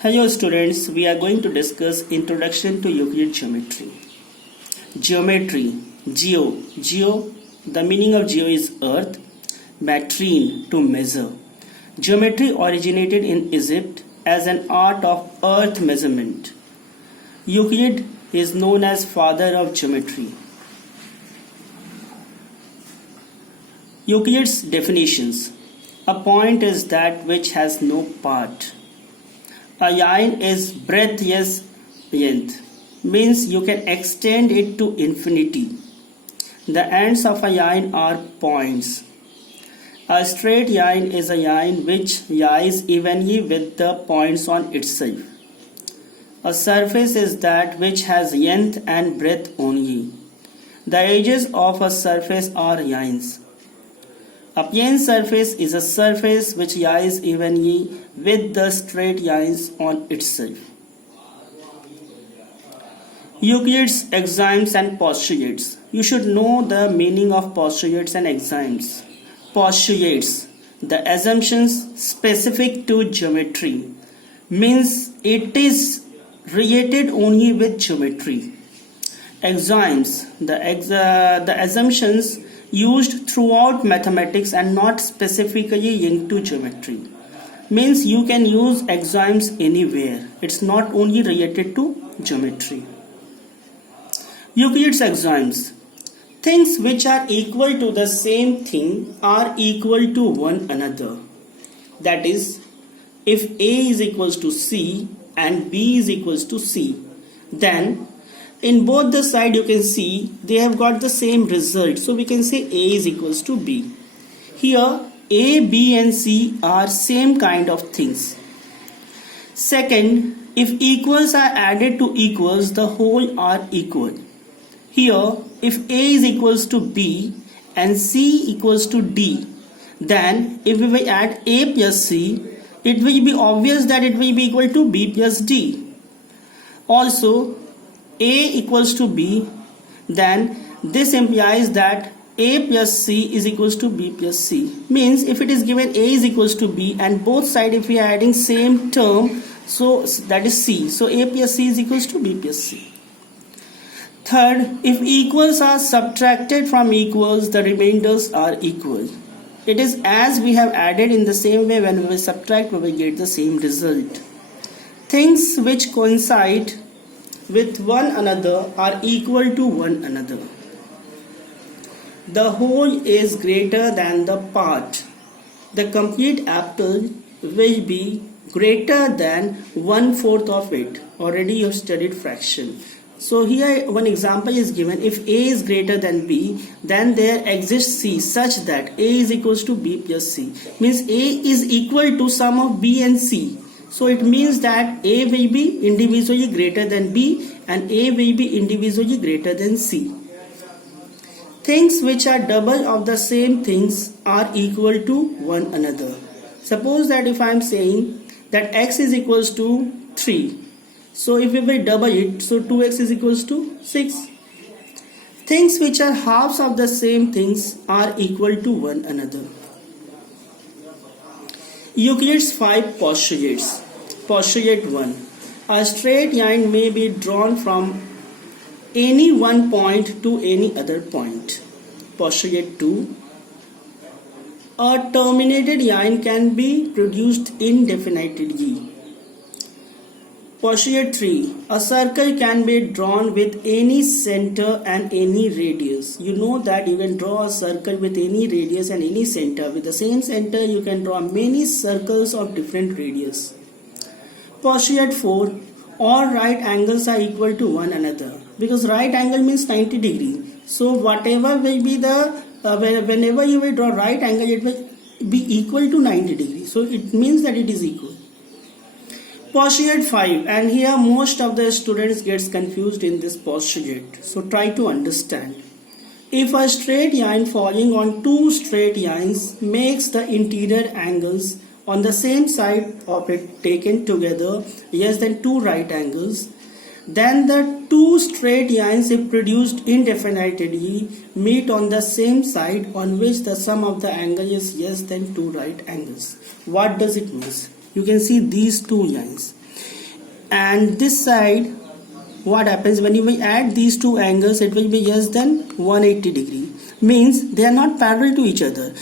Hello students, we are going to discuss Introduction to Euclid Geometry. Geometry, Geo, the meaning of geo is earth, metrine, to measure. Geometry originated in Egypt as an art of earth measurement. Euclid is known as father of geometry. Euclid's definitions. A point is that which has no part. A line is breadth yes length, means you can extend it to infinity. The ends of a line are points. A straight line is a line which lies evenly with the points on itself. A surface is that which has length and breadth only. The edges of a surface are lines. A plane surface is a surface which lies evenly with the straight lines on itself. Euclid's axioms and postulates. You should know the meaning of postulates and axioms. Postulates, the assumptions specific to geometry, means it is related only with geometry. Axioms, the assumptions used throughout mathematics and not specifically linked to geometry, means you can use axioms anywhere. It's not only related to geometry. Euclid's axioms. Things which are equal to the same thing are equal to one another. That is, if A is equals to C and B is equals to C, then in both the side you can see they have got the same result. So we can say A is equals to B. Here A, B and C are same kind of things. Second, if equals are added to equals, the whole are equal. Here if A is equals to B and C equals to D, then if we will add A plus C, it will be obvious that it will be equal to B plus D. Also A equals to B, then this implies that A plus C is equals to B plus C. Means if it is given A is equals to B and both sides if we are adding same term, so that is C. So A plus C is equals to B plus C. Third, if equals are subtracted from equals, the remainders are equal. It is as we have added, in the same way when we will subtract we will get the same result. Things which coincide with one another are equal to one another. The whole is greater than the part. The complete apple will be greater than 1/4 of it. Already you have studied fraction. So here one example is given. If A is greater than B, then there exists C such that A is equals to B plus C. Means A is equal to sum of B and C. So it means that A will be individually greater than B and A will be individually greater than C. Things which are double of the same things are equal to one another. Suppose that if I am saying that x is equals to 3. So if we will double it, so 2x is equals to 6. Things which are halves of the same things are equal to one another. Euclid's 5 postulates. Postulate 1. A straight line may be drawn from any one point to any other point. Postulate 2. A terminated line can be produced indefinitely. Postulate 3. A circle can be drawn with any center and any radius. You know that you can draw a circle with any radius and any center. With the same center you can draw many circles of different radius. Postulate 4. All right angles are equal to one another, because right angle means 90 degree. So whatever will be the whenever you will draw right angle, it will be equal to 90 degree. So it means that it is equal. Postulate 5, and here most of the students gets confused in this postulate. So try to understand. If a straight line falling on two straight lines makes the interior angles on the same side of it taken together less than two right angles, then the two straight lines, if produced indefinitely, meet on the same side on which the sum of the angle is less than two right angles. What does it mean? You can see these two lines. and this side, what happens when you will add these two angles, it will be less than 180 degree, means they are not parallel to each other.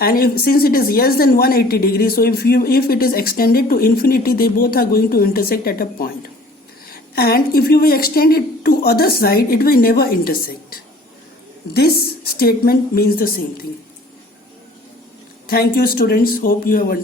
And if since it is less than 180 degrees, so if it is extended to infinity, they both are going to intersect at a point. And if you will extend it to other side, it will never intersect. This statement means the same thing. Thank you, students. Hope you have understood.